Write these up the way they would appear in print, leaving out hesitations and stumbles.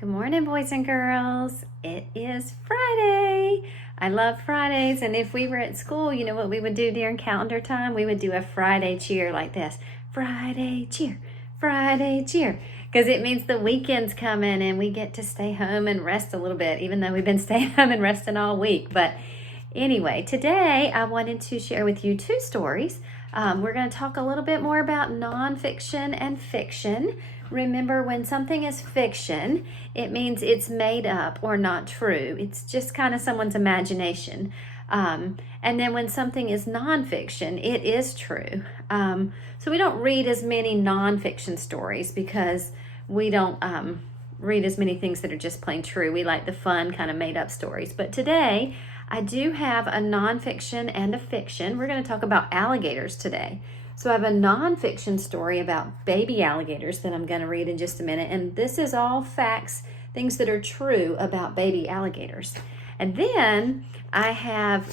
Good morning, boys and girls. It is Friday. I love Fridays, and if we were at school, you know what we would do during calendar time? We would do a Friday cheer like this. Friday cheer, Friday cheer. Because it means the weekend's coming and we get to stay home and rest a little bit, even though we've been staying home and resting all week. But anyway, today I wanted to share with you two stories. We're going to talk a little bit more about nonfiction and fiction. Remember, when something is fiction, it means it's made up or not true. It's just kind of someone's imagination. And then when something is nonfiction, it is true. So we don't read as many nonfiction stories because we don't read as many things that are just plain true. We like the fun kind of made up stories. But today, I do have a nonfiction and a fiction. We're going to talk about alligators today. So I have a nonfiction story about baby alligators that I'm going to read in just a minute. And this is all facts, things that are true about baby alligators. And then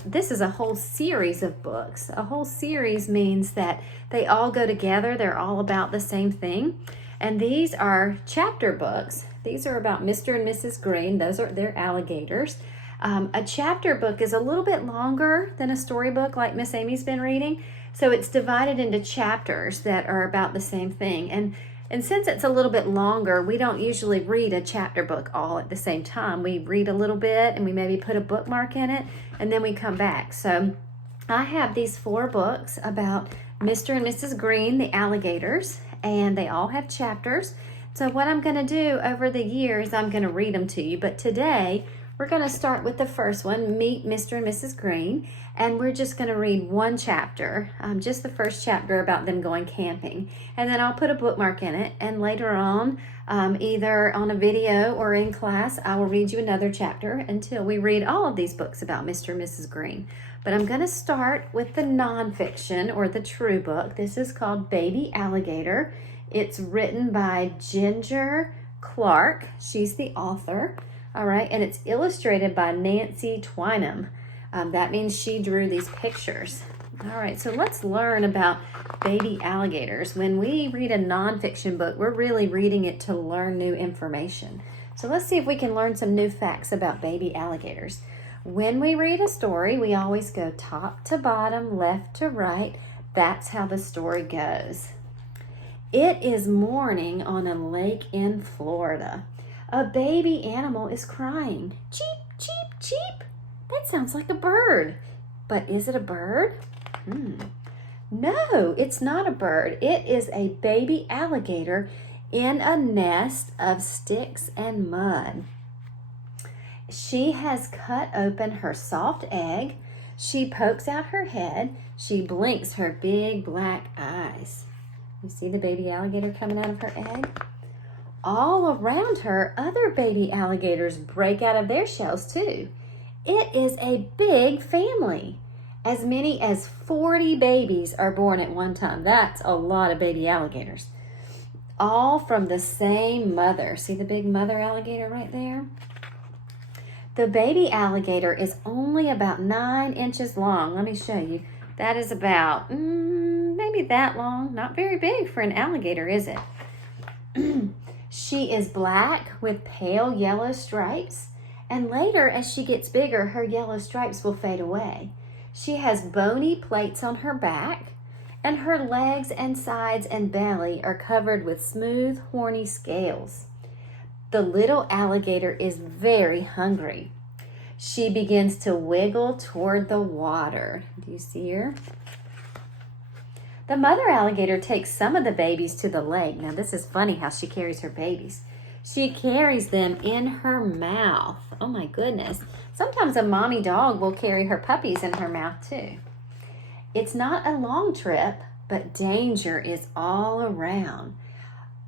this is a whole series of books. A whole series means that they all go together. They're all about the same thing. And these are chapter books. These are about Mr. and Mrs. Green. They're alligators. A chapter book is a little bit longer than a storybook like Miss Amy's been reading. So it's divided into chapters that are about the same thing. And since it's a little bit longer, we don't usually read a chapter book all at the same time. We read a little bit and we maybe put a bookmark in it and then we come back. So I have these 4 books about Mr. and Mrs. Green, the alligators, and they all have chapters. So what I'm going to do over the years, I'm going to read them to you. But today, we're going to start with the first one, Meet Mr. and Mrs. Green, and we're just going to read one chapter, just the first chapter about them going camping. And then I'll put a bookmark in it, and later on, either on a video or in class, I will read you another chapter until we read all of these books about Mr. and Mrs. Green. But I'm going to start with the nonfiction or the true book. This is called Baby Alligator. It's written by Ginger Clark. She's the author. All right, and it's illustrated by Nancy Twynham. That means she drew these pictures. All right, so let's learn about baby alligators. When we read a nonfiction book, we're really reading it to learn new information. So let's see if we can learn some new facts about baby alligators. When we read a story, we always go top to bottom, left to right. That's how the story goes. It is morning on a lake in Florida. A baby animal is crying. Cheep, cheep, cheep. That sounds like a bird. But is it a bird? No, it's not a bird. It is a baby alligator in a nest of sticks and mud. She has cut open her soft egg. She pokes out her head. She blinks her big black eyes. You see the baby alligator coming out of her egg? All around her, other baby alligators break out of their shells too. It is a big family. As many as 40 babies are born at one time. That's a lot of baby alligators. All from the same mother. See the big mother alligator right there? The baby alligator is only about 9 inches long. Let me show you. That is about maybe that long. Not very big for an alligator, is it? She is black with pale yellow stripes, and later as she gets bigger, her yellow stripes will fade away. She has bony plates on her back, and her legs and sides and belly are covered with smooth, horny scales. The little alligator is very hungry. She begins to wiggle toward the water. Do you see her? The mother alligator takes some of the babies to the lake. Now, this is funny how she carries her babies. She carries them in her mouth. Oh, my goodness. Sometimes a mommy dog will carry her puppies in her mouth, too. It's not a long trip, but danger is all around.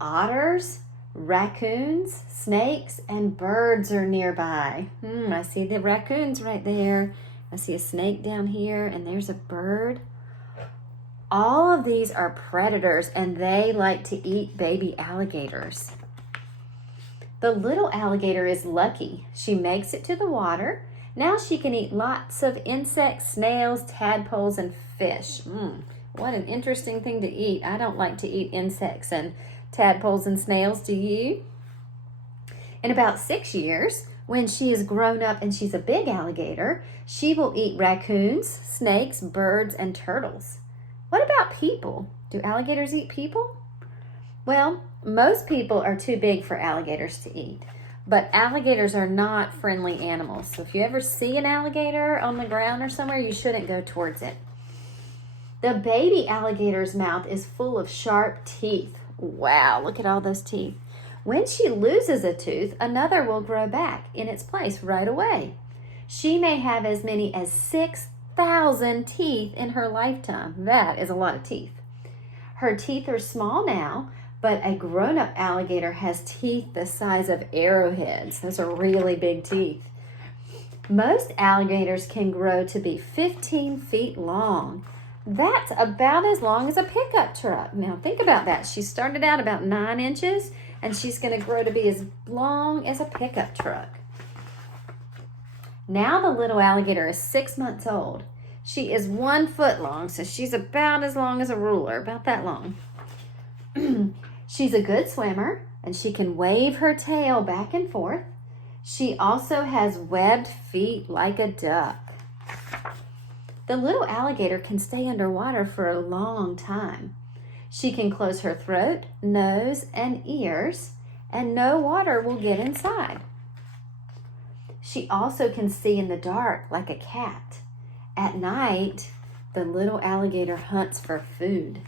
Otters, raccoons, snakes, and birds are nearby. I see the raccoons right there. I see a snake down here, and there's a bird. All of these are predators, and they like to eat baby alligators. The little alligator is lucky. She makes it to the water. Now she can eat lots of insects, snails, tadpoles, and fish. What an interesting thing to eat. I don't like to eat insects and tadpoles and snails. Do you? In about 6 years, when she is grown up and she's a big alligator, she will eat raccoons, snakes, birds, and turtles. What about people? Do alligators eat people? Well, most people are too big for alligators to eat, but alligators are not friendly animals. So if you ever see an alligator on the ground or somewhere, you shouldn't go towards it. The baby alligator's mouth is full of sharp teeth. Wow, look at all those teeth. When she loses a tooth, another will grow back in its place right away. She may have as many as 6,000 teeth in her lifetime. That is a lot of teeth. Her teeth are small now, but a grown-up alligator has teeth the size of arrowheads. Those are really big teeth. Most alligators can grow to be 15 feet long. That's about as long as a pickup truck. Now think about that. She started out about 9 inches, and she's going to grow to be as long as a pickup truck. Now the little alligator is 6 months old. She is 1 foot long, so she's about as long as a ruler, about that long. She's a good swimmer, and she can wave her tail back and forth. She also has webbed feet like a duck. The little alligator can stay underwater for a long time. She can close her throat, nose, and ears, and no water will get inside. She also can see in the dark like a cat. At night, the little alligator hunts for food.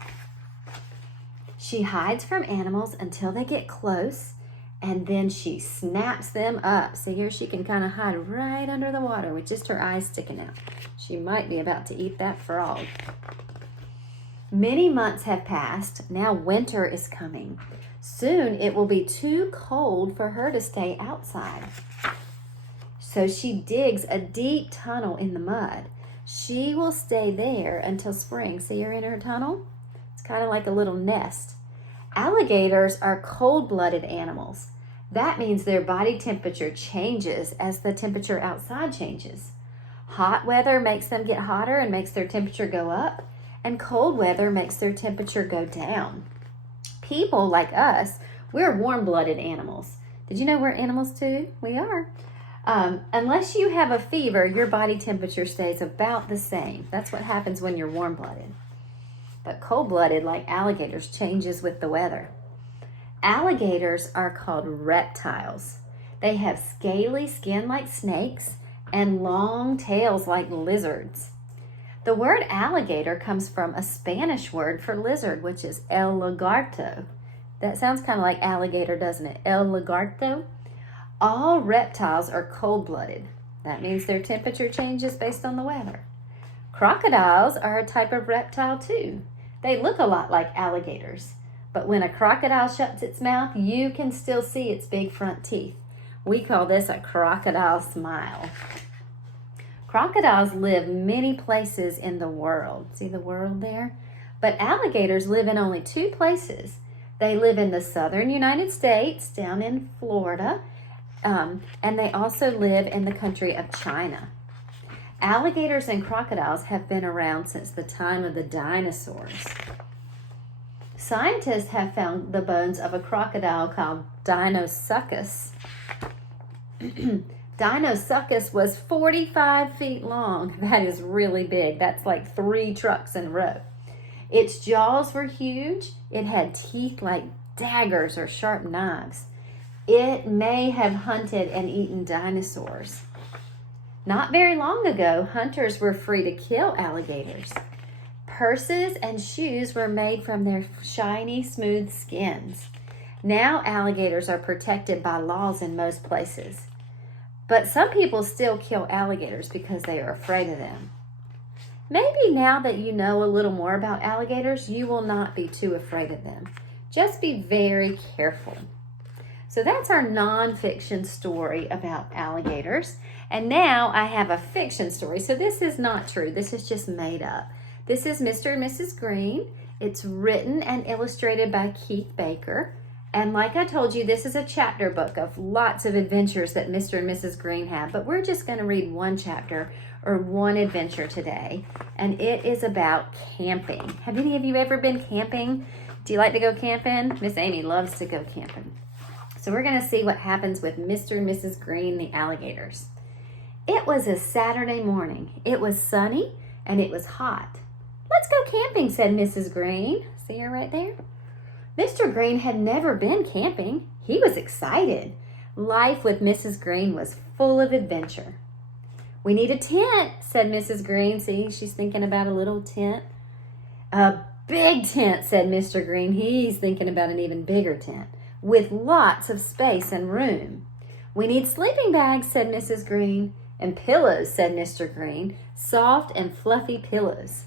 She hides from animals until they get close, and then she snaps them up. So here she can kind of hide right under the water with just her eyes sticking out. She might be about to eat that frog. Many months have passed. Now winter is coming. Soon it will be too cold for her to stay outside. So she digs a deep tunnel in the mud. She will stay there until spring. See her in her tunnel? It's kind of like a little nest. Alligators are cold-blooded animals. That means their body temperature changes as the temperature outside changes. Hot weather makes them get hotter and makes their temperature go up, and cold weather makes their temperature go down. People like us, we're warm-blooded animals. Did you know we're animals too? We are. Unless you have a fever, your body temperature stays about the same. That's what happens when you're warm-blooded. But cold-blooded, like alligators, changes with the weather. Alligators are called reptiles. They have scaly skin like snakes and long tails like lizards. The word alligator comes from a Spanish word for lizard, which is el lagarto. That sounds kind of like alligator, doesn't it? El lagarto. All reptiles are cold-blooded. That means their temperature changes based on the weather. Crocodiles are a type of reptile too. They look a lot like alligators, but when a crocodile shuts its mouth, you can still see its big front teeth. We call this a crocodile smile. Crocodiles live many places in the world. See the world there? But alligators live in only 2 places. They live in the southern United States, down in Florida, and they also live in the country of China. Alligators and crocodiles have been around since the time of the dinosaurs. Scientists have found the bones of a crocodile called Dinosuchus. Dinosuchus was 45 feet long. That is really big. That's like 3 trucks in a row. Its jaws were huge. It had teeth like daggers or sharp knives. It may have hunted and eaten dinosaurs. Not very long ago, hunters were free to kill alligators. Purses and shoes were made from their shiny, smooth skins. Now alligators are protected by laws in most places. But some people still kill alligators because they are afraid of them. Maybe now that you know a little more about alligators, you will not be too afraid of them. Just be very careful. So that's our nonfiction story about alligators. And now I have a fiction story. So this is not true. This is just made up. This is Mr. and Mrs. Green. It's written and illustrated by Keith Baker. And like I told you, this is a chapter book of lots of adventures that Mr. and Mrs. Green have. But we're just going to read one chapter or one adventure today. And it is about camping. Have any of you ever been camping? Do you like to go camping? Miss Amy loves to go camping. So we're going to see what happens with Mr. and Mrs. Green, the alligators. It was a Saturday morning. It was sunny and it was hot. "Let's go camping," said Mrs. Green. See her right there? Mr. Green had never been camping. He was excited. Life with Mrs. Green was full of adventure. "We need a tent," said Mrs. Green. See, she's thinking about a little tent. "A big tent," said Mr. Green. He's thinking about an even bigger tent with lots of space and room. "We need sleeping bags," said Mrs. Green. "And pillows," said Mr. Green. "Soft and fluffy pillows."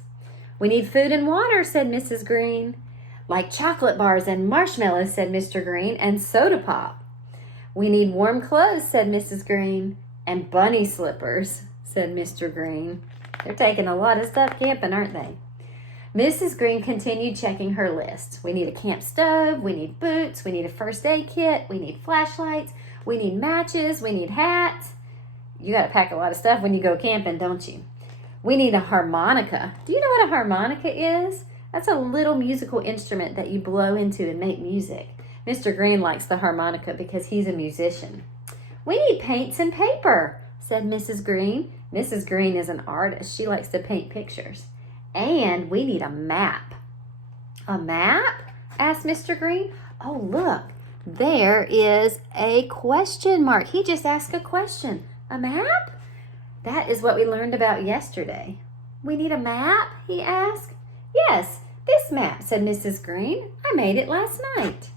"We need food and water," said Mrs. Green. "Like chocolate bars and marshmallows," said Mr. Green, "and soda pop." "We need warm clothes," said Mrs. Green. "And bunny slippers," said Mr. Green. They're taking a lot of stuff camping, aren't they? Mrs. Green continued checking her list. "We need a camp stove, we need boots, we need a first aid kit, we need flashlights, we need matches, we need hats." You got to pack a lot of stuff when you go camping, don't you? "We need a harmonica." Do you know what a harmonica is? That's a little musical instrument that you blow into and make music. Mr. Green likes the harmonica because he's a musician. "We need paints and paper," said Mrs. Green. Mrs. Green is an artist. She likes to paint pictures. "And we need a map." "A map?" asked Mr. Green. "Oh, look, there is a question mark." He just asked a question. "A map?" That is what we learned about yesterday. "We need a map?" he asked. "Yes, this map," said Mrs. Green. "I made it last night."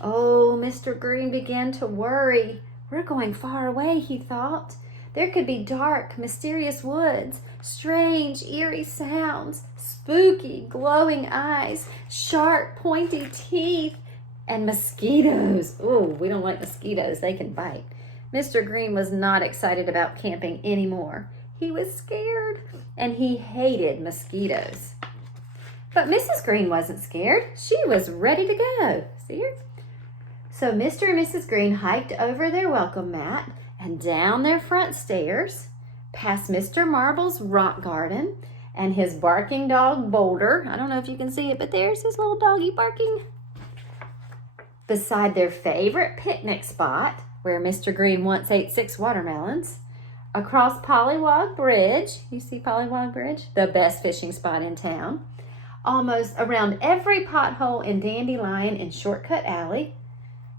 Oh, Mr. Green began to worry. We're going far away, he thought. There could be dark, mysterious woods, strange, eerie sounds, spooky, glowing eyes, sharp, pointy teeth, and mosquitoes. Oh, we don't like mosquitoes. They can bite. Mr. Green was not excited about camping anymore. He was scared, and he hated mosquitoes. But Mrs. Green wasn't scared. She was ready to go. See her? So Mr. and Mrs. Green hiked over their welcome mat and down their front stairs, past Mr. Marble's rock garden and his barking dog Boulder. I don't know if you can see it, but there's his little doggy barking. Beside their favorite picnic spot, where Mr. Green once ate 6 watermelons, across Pollywog Bridge. You see Pollywog Bridge? The best fishing spot in town. Almost around every pothole in Dandelion and Shortcut Alley,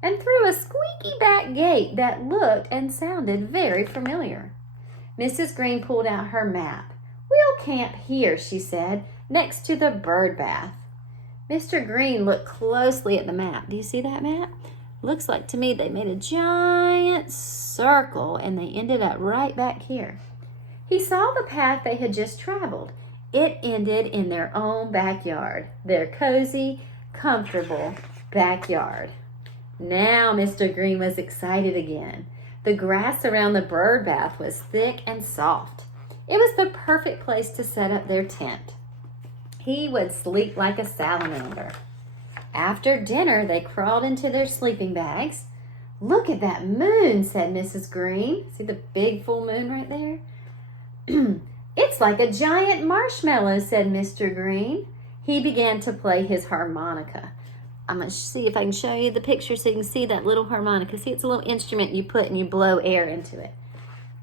and through a squeaky back gate that looked and sounded very familiar. Mrs. Green pulled out her map. "We'll camp here," she said, "next to the bird bath." Mr. Green looked closely at the map. Do you see that map? Looks like to me they made a giant circle and they ended up right back here. He saw the path they had just traveled. It ended in their own backyard, their cozy, comfortable backyard. Now Mr. Green was excited again. The grass around the bird bath was thick and soft. It was the perfect place to set up their tent. He would sleep like a salamander. After dinner, they crawled into their sleeping bags. "Look at that moon," said Mrs. Green. See the big full moon right there? "It's like a giant marshmallow," said Mr. Green. He began to play his harmonica. I'm going to see if I can show you the picture so you can see that little harmonica. See, it's a little instrument you put and you blow air into it.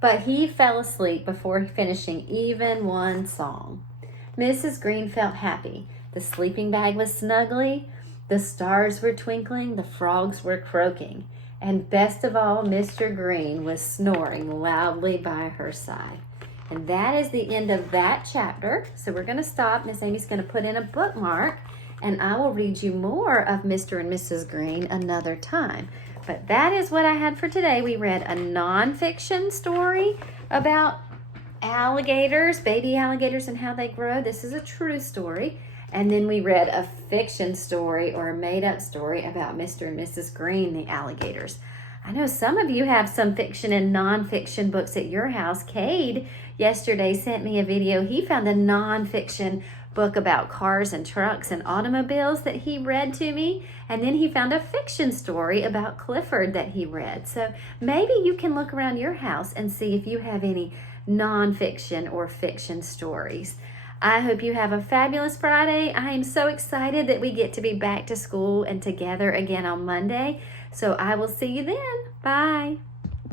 But he fell asleep before finishing even one song. Mrs. Green felt happy. The sleeping bag was snuggly, the stars were twinkling, the frogs were croaking, and best of all, Mr. Green was snoring loudly by her side. And that is the end of that chapter. So we're going to stop. Miss Amy's going to put in a bookmark, and I will read you more of Mr. and Mrs. Green another time. But that is what I had for today. We read a nonfiction story about alligators, baby alligators, and how they grow. This is a true story. And then we read a fiction story or a made-up story about Mr. and Mrs. Green, the alligators. I know some of you have some fiction and nonfiction books at your house. Cade yesterday sent me a video. He found a nonfiction book about cars and trucks and automobiles that he read to me, and then he found a fiction story about Clifford that he read. So maybe you can look around your house and see if you have any nonfiction or fiction stories. I hope you have a fabulous Friday. I am so excited that we get to be back to school and together again on Monday. So I will see you then. Bye.